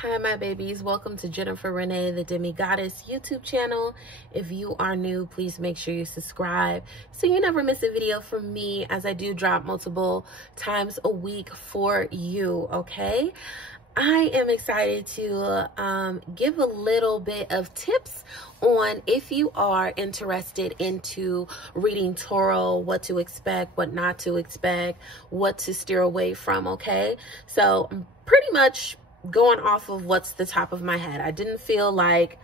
Hi my babies, welcome to Jennifer Renee the Demigodest YouTube channel. If you are new, please make sure you subscribe so you never miss a video from me, as I do drop multiple times a week for you. Okay, I am excited to give a little bit of tips on if you are interested into reading tarot, what to expect, what not to expect, what to steer away from. Okay, so pretty much going off of what's the top of my head. I didn't feel like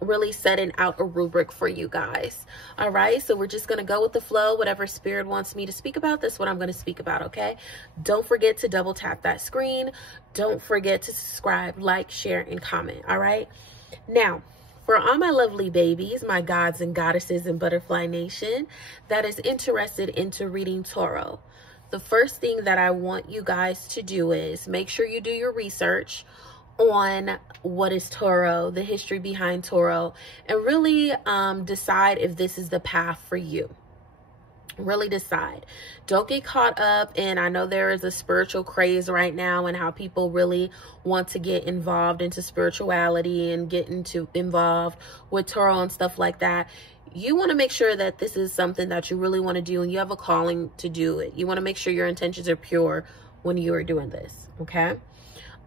really setting out a rubric for you guys. All right, so we're just going to go with the flow. Whatever spirit wants me to speak about, that's what I'm going to speak about. Okay, don't forget to double tap that screen. Don't forget to subscribe, like, share, and comment. All right, now for all my lovely babies, my gods and goddesses in Butterfly Nation that is interested into reading tarot, the first thing that I want you guys to do is make sure you do your research on what is tarot, the history behind tarot, and really decide if this is the path for you. Really decide. Don't get caught up in, I know there is a spiritual craze right now and how people really want to get involved into spirituality and get involved with tarot and stuff like that. You want to make sure that this is something that you really want to do and you have a calling to do it. You want to make sure your intentions are pure when you are doing this. Okay.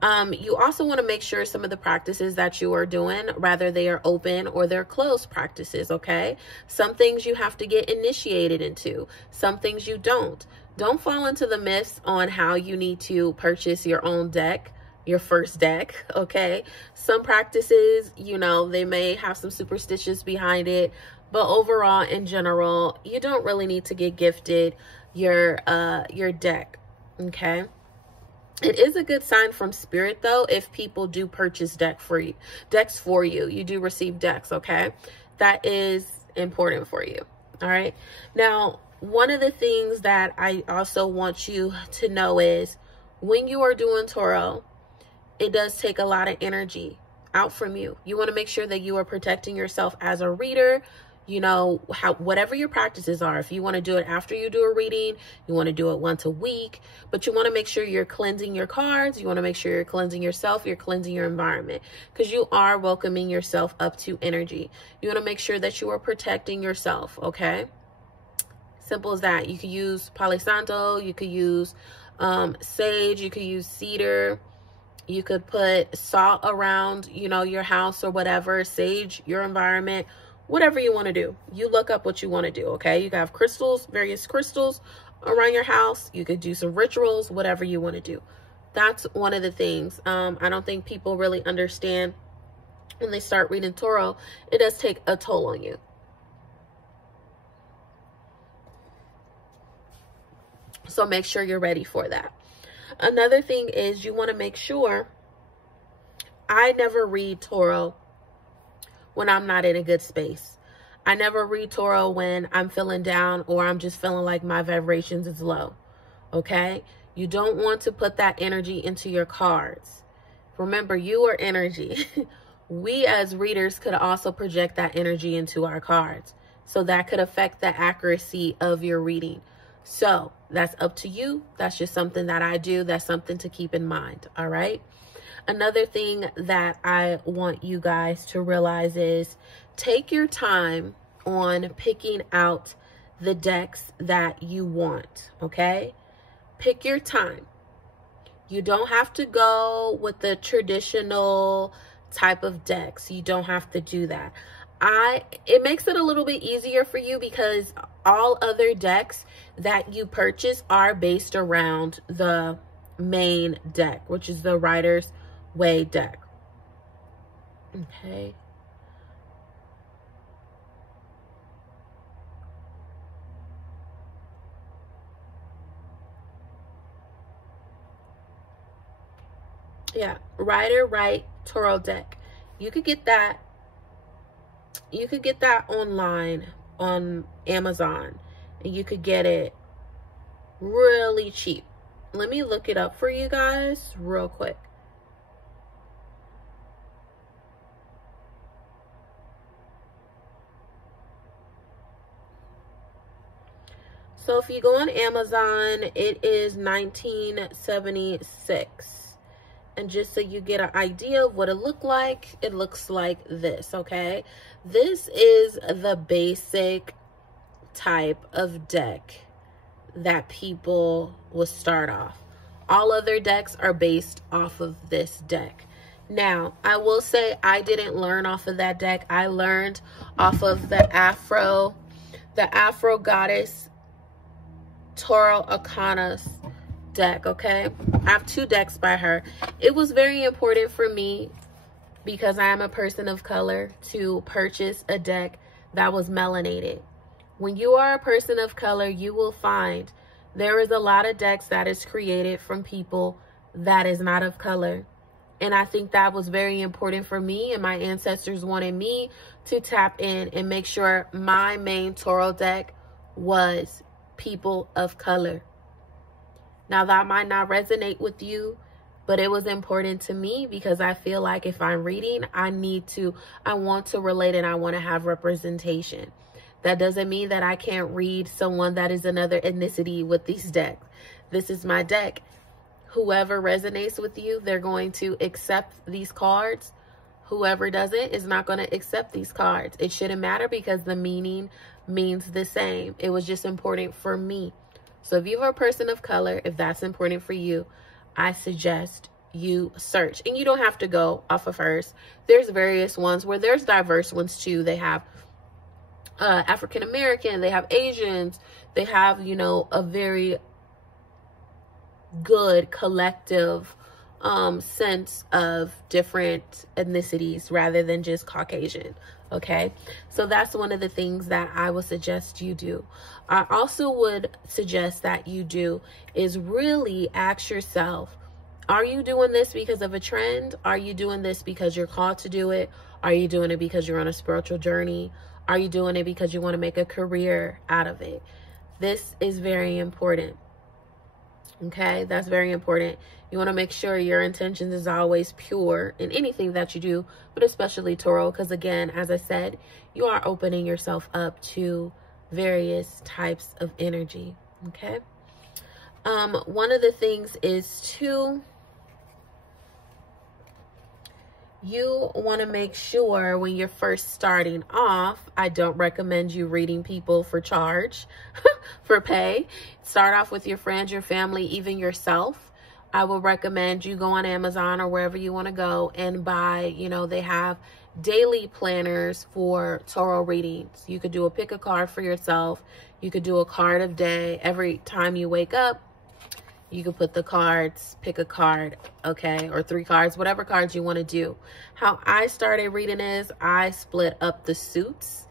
You also want to make sure some of the practices that you are doing, rather they are open or they're closed practices. Okay. Some things you have to get initiated into, some things you don't. Don't fall into the myths on how you need to purchase your own deck, your first deck. Okay. Some practices, you know, they may have some superstitions behind it, but overall, in general, you don't really need to get gifted your deck. Okay. It is a good sign from spirit though if people do purchase decks for you. You do receive decks. Okay, that is important for you. All right. Now, one of the things that I also want you to know is when you are doing tarot, it does take a lot of energy out from you. You want to make sure that you are protecting yourself as a reader. You know, whatever your practices are, if you want to do it after you do a reading, you want to do it once a week, but you want to make sure you're cleansing your cards. You want to make sure you're cleansing yourself, you're cleansing your environment, because you are welcoming yourself up to energy. You want to make sure that you are protecting yourself. Okay. Simple as that. You could use Palo Santo, you could use sage, you could use cedar. You could put salt around, you know, your house or whatever, sage your environment. Whatever you want to do, you look up what you want to do. Okay, you have crystals, various crystals around your house. You could do some rituals, whatever you want to do. That's one of the things. I don't think people really understand when they start reading tarot. It does take a toll on you. So make sure you're ready for that. Another thing is you want to make sure, I never read tarot when I'm not in a good space. I never read tarot when I'm feeling down or I'm just feeling like my vibrations is low. Okay? You don't want to put that energy into your cards. Remember, you are energy. We as readers could also project that energy into our cards. So that could affect the accuracy of your reading. So that's up to you. That's just something that I do. That's something to keep in mind. All right? Another thing that I want you guys to realize is take your time on picking out the decks that you want. Okay? Pick your time. You don't have to go with the traditional type of decks. You don't have to do that. It makes it a little bit easier for you because all other decks that you purchase are based around the main deck, which is the Rider's Way deck. Okay. Yeah, Rider Right Tarot deck. You could get that. You could get that online on Amazon, and you could get it really cheap. Let me look it up for you guys real quick. So if you go on Amazon, it is $19.76. And just so you get an idea of what it looks like this, okay? This is the basic type of deck that people will start off. All other decks are based off of this deck. Now, I will say I didn't learn off of that deck. I learned off of the Afro Goddess Tarot Arcana deck, okay? I have 2 decks by her. It was very important for me, because I am a person of color, to purchase a deck that was melanated. When you are a person of color, you will find there is a lot of decks that is created from people that is not of color. And I think that was very important for me, and my ancestors wanted me to tap in and make sure my main tarot deck was people of color. Now, that might not resonate with you, but it was important to me, because I feel like if I'm reading, I want to relate, and I want to have representation. That doesn't mean that I can't read someone that is another ethnicity with these decks. This is my deck. Whoever resonates with you, they're going to accept these cards. Whoever doesn't is not going to accept these cards. It shouldn't matter, because the meaning means the same. It was just important for me. So if you're a person of color, if that's important for you, I suggest you search. And you don't have to go off of hers. There's various ones where there's diverse ones too. They have African American, they have Asians, they have, you know, a very good collective sense of different ethnicities rather than just Caucasian. Okay, so that's one of the things that I would suggest you do. I also would suggest that you do is really ask yourself, are you doing this because of a trend? Are you doing this because you're called to do it? Are you doing it because you're on a spiritual journey? Are you doing it because you want to make a career out of it? This is very important. Okay, that's very important. You want to make sure your intentions is always pure in anything that you do, but especially tarot, because again, as I said, you are opening yourself up to various types of energy. Okay. One of the things is to, you want to make sure when you're first starting off, I don't recommend you reading people for charge, for pay. Start off with your friends, your family, even yourself. I will recommend you go on Amazon or wherever you want to go and buy, you know, they have daily planners for tarot readings. You could do a pick a card for yourself. You could do a card of day. Every time you wake up, you can put the cards, pick a card, okay, or 3 cards, whatever cards you want to do. How I started reading is I split up the suits,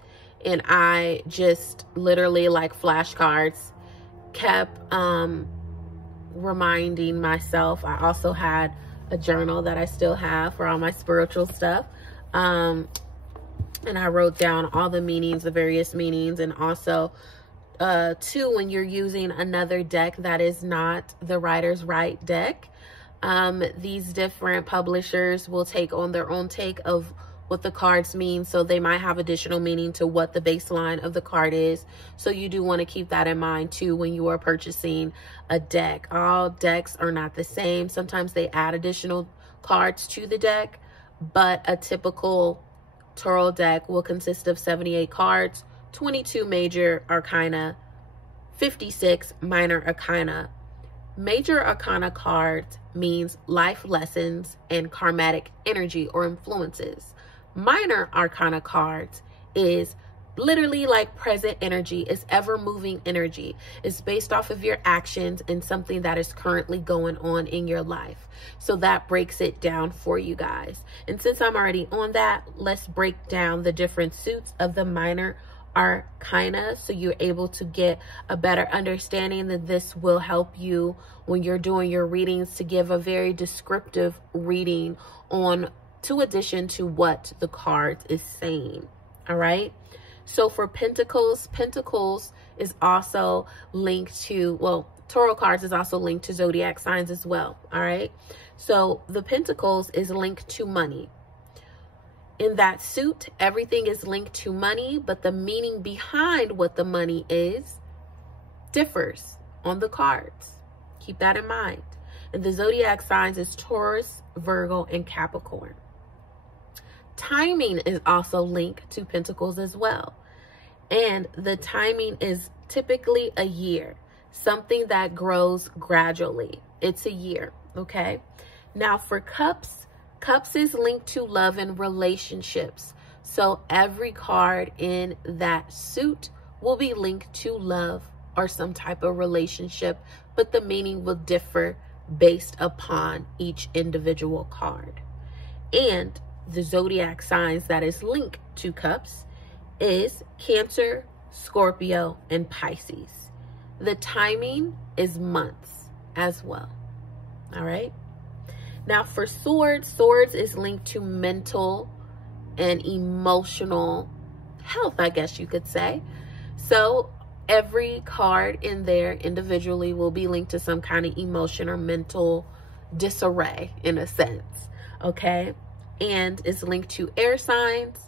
and I just literally, like flashcards, kept reminding myself. I also had a journal that I still have for all my spiritual stuff. And I wrote down all the meanings, the various meanings, and also too, when you're using another deck that is not the Writer's Right deck, these different publishers will take on their own take of what the cards mean. So they might have additional meaning to what the baseline of the card is. So you do want to keep that in mind too when you are purchasing a deck. All decks are not the same. Sometimes they add additional cards to the deck, but a typical tarot deck will consist of 78 cards, 22 major arcana, 56 minor arcana. Major arcana cards means life lessons and karmatic energy or influences. Minor arcana cards is literally like present energy. It's ever moving energy. It's based off of your actions and something that is currently going on in your life. So that breaks it down for you guys. And since I'm already on that, let's break down the different suits of the minor arcana so you're able to get a better understanding. That this will help you when you're doing your readings to give a very descriptive reading on to addition to what the card is saying. All right. So for Pentacles, Pentacles is also linked to, well, Tarot cards is also linked to Zodiac signs as well. All right. So the Pentacles is linked to money. In that suit, everything is linked to money, but the meaning behind what the money is differs on the cards. Keep that in mind. The zodiac signs is Taurus, Virgo, and Capricorn. Timing is also linked to Pentacles as well. And the timing is typically a year, something that grows gradually. It's a year, okay? Now for Cups, Cups is linked to love and relationships. So every card in that suit will be linked to love or some type of relationship, but the meaning will differ based upon each individual card. And the zodiac signs that is linked to Cups is Cancer, Scorpio, and Pisces. The timing is months as well. All right. Now for Swords, Swords is linked to mental and emotional health, I guess you could say. So every card in there individually will be linked to some kind of emotion or mental disarray in a sense. Okay. And it's linked to air signs.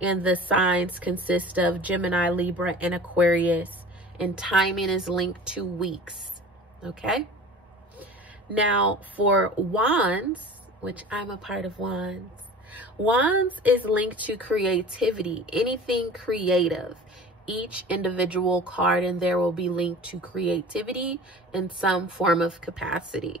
And the signs consist of Gemini, Libra, and Aquarius. And timing is linked to weeks. Okay. Now for Wands, which I'm a part of Wands. Wands is linked to creativity, anything creative. Each individual card in there will be linked to creativity in some form of capacity.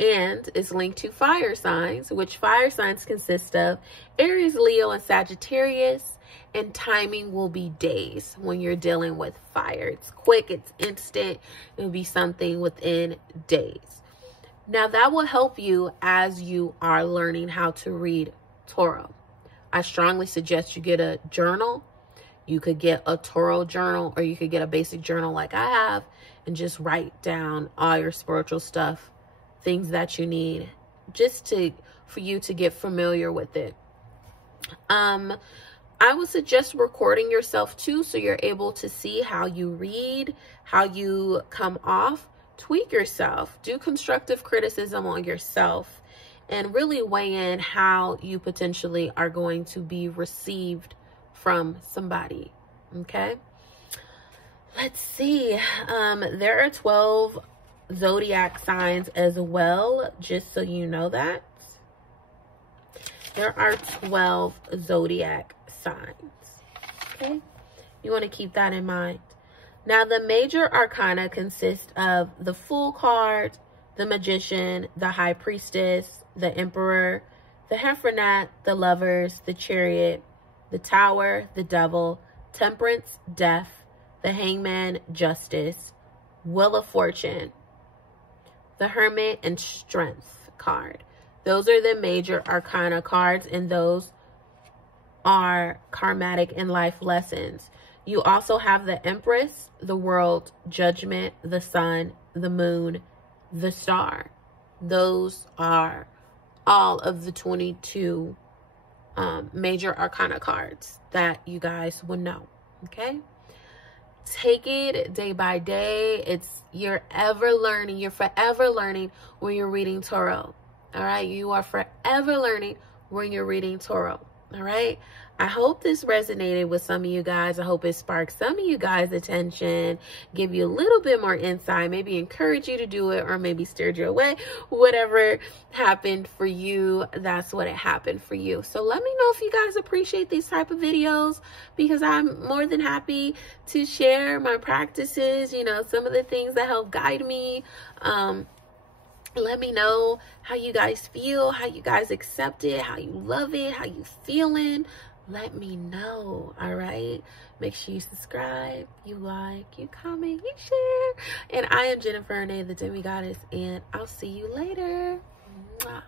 And is linked to fire signs, which fire signs consist of Aries, Leo, and Sagittarius. And timing will be days when you're dealing with fire. It's quick, it's instant. It'll be something within days. Now that will help you as you are learning how to read Tarot. I strongly suggest you get a journal. You could get a Tarot journal, or you could get a basic journal like I have and just write down all your spiritual stuff, things that you need, just for you to get familiar with it. I would suggest recording yourself too, so you're able to see how you read, how you come off. Tweak yourself, do constructive criticism on yourself, and really weigh in how you potentially are going to be received from somebody. Okay, let's see. There are 12 zodiac signs as well, just so you know that. There are 12 zodiac signs. Okay, you want to keep that in mind. Now, the major arcana consist of the Fool card, the Magician, the High Priestess, the Emperor, the Hierophant, the Lovers, the Chariot, the Tower, the Devil, Temperance, Death, the Hangman, Justice, Wheel of Fortune, the Hermit, and Strength card. Those are the major arcana cards, and those are karmatic and life lessons. You also have the Empress, the World, Judgment, the Sun, the Moon, the Star. Those are all of the 22 major arcana cards that you guys would know. Okay, take it day by day. You're ever learning. You're forever learning when you're reading Tarot. All right, you are forever learning when you're reading Tarot. All right, I hope this resonated with some of you guys. I hope it sparked some of you guys' attention, give you a little bit more insight, maybe encourage you to do it, or maybe steered you away. Whatever happened for you, that's what it happened for you. So let me know if you guys appreciate these type of videos, because I'm more than happy to share my practices, you know, some of the things that help guide me. Let me know how you guys feel, how you guys accept it, how you love it, how you feeling. Let me know. All right, make sure you subscribe, you like, you comment, you share. And I am Jennifer, the Demigodest, and I'll see you later. Mwah.